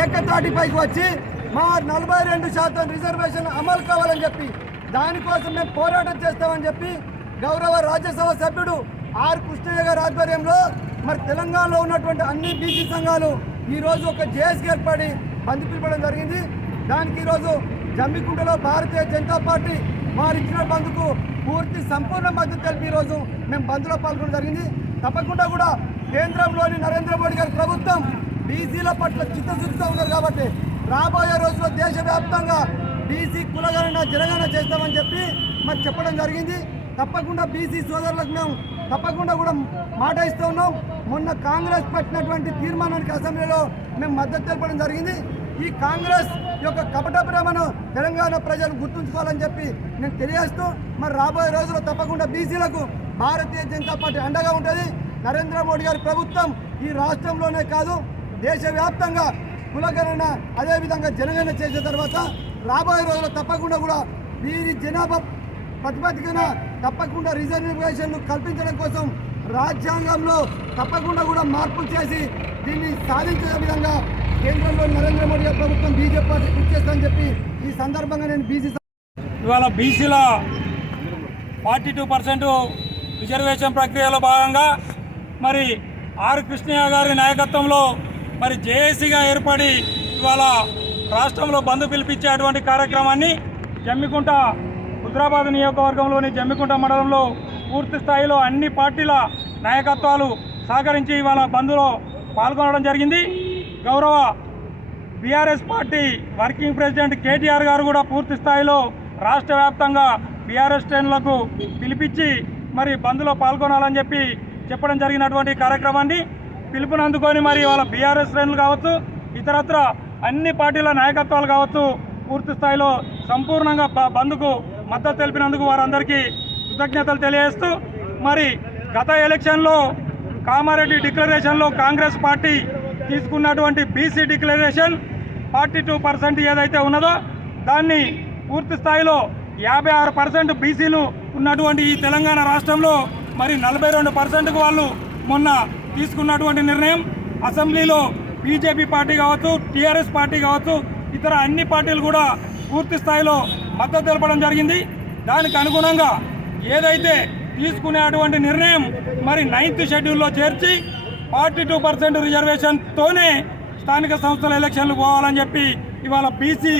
ఏకతాటిపైకి వచ్చి మా 42% రిజర్వేషన్ అమలు కావాలని చెప్పి దానికోసం మేము పోరాటం చేస్తామని చెప్పి గౌరవ రాజ్యసభ సభ్యుడు ఆర్ కృష్ణయ్య గారి ఆధ్వర్యంలో మరి తెలంగాణలో ఉన్నటువంటి అన్ని బీసీ సంఘాలు ఈరోజు ఒక జేఏసీ ఏర్పడి బంద్ పిలవడం జరిగింది. దానికి ఈరోజు జమ్మికుంటలో భారతీయ జనతా పార్టీ వారు ఇచ్చిన బంద్కు పూర్తి సంపూర్ణ మద్దతు తెలిపి ఈరోజు మేము బంద్లో పాల్గొనడం జరిగింది. తప్పకుండా కూడా కేంద్రంలోని నరేంద్ర మోడీ గారి ప్రభుత్వం బీసీల పట్ల చిత్తశుద్ధితో ఉన్నారు కాబట్టి రాబోయే రోజుల్లో దేశవ్యాప్తంగా బీసీ కులగణన జనగణన చేస్తామని చెప్పి మరి చెప్పడం జరిగింది. తప్పకుండా బీసీ సోదరులకు మేము తప్పకుండా కూడా మాట ఇస్తూ ఉన్నాం. మొన్న కాంగ్రెస్ పెట్టినటువంటి తీర్మానానికి అసెంబ్లీలో మేము మద్దతు తెలపడం జరిగింది. ఈ కాంగ్రెస్ యొక్క కపట ప్రేమను తెలంగాణ ప్రజలు గుర్తుంచుకోవాలని చెప్పి నేను తెలియజేస్తూ మరి రాబోయే రోజుల్లో తప్పకుండా బీసీలకు భారతీయ జనతా పార్టీ అండగా ఉంటుంది. నరేంద్ర మోడీ గారి ప్రభుత్వం ఈ రాష్ట్రంలోనే కాదు దేశవ్యాప్తంగా కులగణన అదేవిధంగా జనగణన చేసిన తర్వాత రాబోయే రోజుల్లో తప్పకుండా కూడా వీరి జనాభా ప్రతిపాదికన తప్పకుండా రిజర్వేషన్ను కల్పించడం కోసం రాజ్యాంగంలో తప్పకుండా కూడా మార్పులు చేసి దీన్ని సాధించే విధంగా కేంద్రంలో నరేంద్ర మోడీ ప్రభుత్వం బీజేపీ పార్టీ కృషి చేస్తామని చెప్పి ఈ సందర్భంగా నేను ఇవాళ బీసీల 42% రిజర్వేషన్ ప్రక్రియలో భాగంగా మరి ఆర్ కృష్ణయ్య గారి నాయకత్వంలో మరి జేఏసీగా ఏర్పడి ఇవాళ రాష్ట్రంలో బంద్ పిలిపించేటువంటి కార్యక్రమాన్ని జమ్మికుంట హుజరాబాద్ నియోజకవర్గంలోని జమ్మికుంట మండలంలో పూర్తి స్థాయిలో అన్ని పార్టీల నాయకత్వాలు సహకరించి ఇవాళ బంద్లో పాల్గొనడం జరిగింది. గౌరవ BRS party working president KTR గారు కూడా పూర్తి స్థాయిలో రాష్ట్ర వ్యాప్తంగా బీఆర్ఎస్ శ్రేణులకు పిలిపించి మరి బంద్లో పాల్గొనాలని చెప్పి చెప్పడం జరిగినటువంటి కార్యక్రమాన్ని పిలుపునందుకొని మరి ఇవాళ బీఆర్ఎస్ శ్రేణులు కావచ్చు ఇతరత్ర అన్ని పార్టీల నాయకత్వాలు కావచ్చు పూర్తి స్థాయిలో సంపూర్ణంగా బంద్కు మద్దతు తెలిపినందుకు వారందరికీ కృతజ్ఞతలు తెలియజేస్తూ మరి గత ఎలక్షన్లో కామారెడ్డి డిక్లరేషన్లో కాంగ్రెస్ పార్టీ తీసుకున్నటువంటి బీసీ డిక్లరేషన్ 42% ఏదైతే ఉన్నదో దాన్ని పూర్తి స్థాయిలో 56% బీసీలు ఉన్నటువంటి ఈ తెలంగాణ రాష్ట్రంలో మరి 42%కు వాళ్ళు మొన్న తీసుకున్నటువంటి నిర్ణయం అసెంబ్లీలో బీజేపీ పార్టీ కావచ్చు టీఆర్ఎస్ పార్టీ కావచ్చు ఇతర అన్ని పార్టీలు కూడా పూర్తి స్థాయిలో మద్దతు తెలపడం జరిగింది. దానికి అనుగుణంగా ఏదైతే తీసుకునేటువంటి నిర్ణయం మరి 9th షెడ్యూల్లో చేర్చి 42% రిజర్వేషన్తోనే స్థానిక సంస్థల ఎలక్షన్లు పోవాలని చెప్పి ఇవాళ బీసీ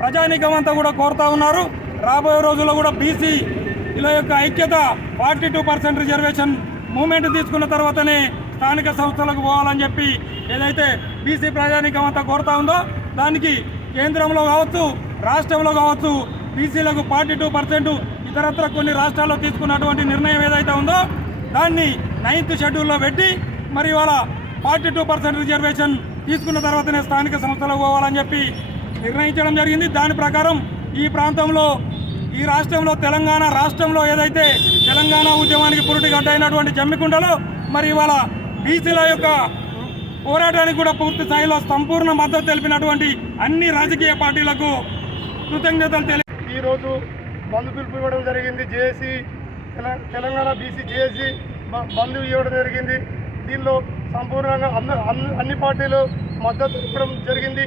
ప్రజానీకం అంతా కూడా కోరుతూ ఉన్నారు. రాబోయే రోజుల్లో కూడా బీసీల యొక్క ఐక్యత 42% రిజర్వేషన్ మూమెంట్ తీసుకున్న తర్వాతనే స్థానిక సంస్థలకు పోవాలని చెప్పి ఏదైతే బీసీ ప్రజానీకం అంతా కోరుతూ ఉందో దానికి కేంద్రంలో కావచ్చు రాష్ట్రంలో కావచ్చు బీసీలకు 42% ఇతరత్ర కొన్ని రాష్ట్రాల్లో తీసుకున్నటువంటి నిర్ణయం ఏదైతే ఉందో దాన్ని 9th షెడ్యూల్లో పెట్టి మరి ఇవాళ 42% రిజర్వేషన్ తీసుకున్న తర్వాతనే స్థానిక సంస్థలకు పోవాలని చెప్పి నిర్ణయించడం జరిగింది. దాని ప్రకారం ఈ ప్రాంతంలో ఈ రాష్ట్రంలో తెలంగాణ రాష్ట్రంలో ఏదైతే తెలంగాణ ఉద్యమానికి పురుటిగడ్డ అయినటువంటి జమ్మికుంటలో మరి ఇవాళ బీసీల యొక్క పోరాటానికి కూడా పూర్తి స్థాయిలో సంపూర్ణ మద్దతు తెలిపినటువంటి అన్ని రాజకీయ పార్టీలకు కృతజ్ఞతలు ఈరోజు బంద్ పిలుపు ఇవ్వడం జరిగింది. జేఏసీ తెలంగాణ బీసీ జేఏసీ బంద్ ఇవ్వడం జరిగింది. దీనిలో సంపూర్ణంగా అన్ని పార్టీలు మద్దతు ఇవ్వడం జరిగింది.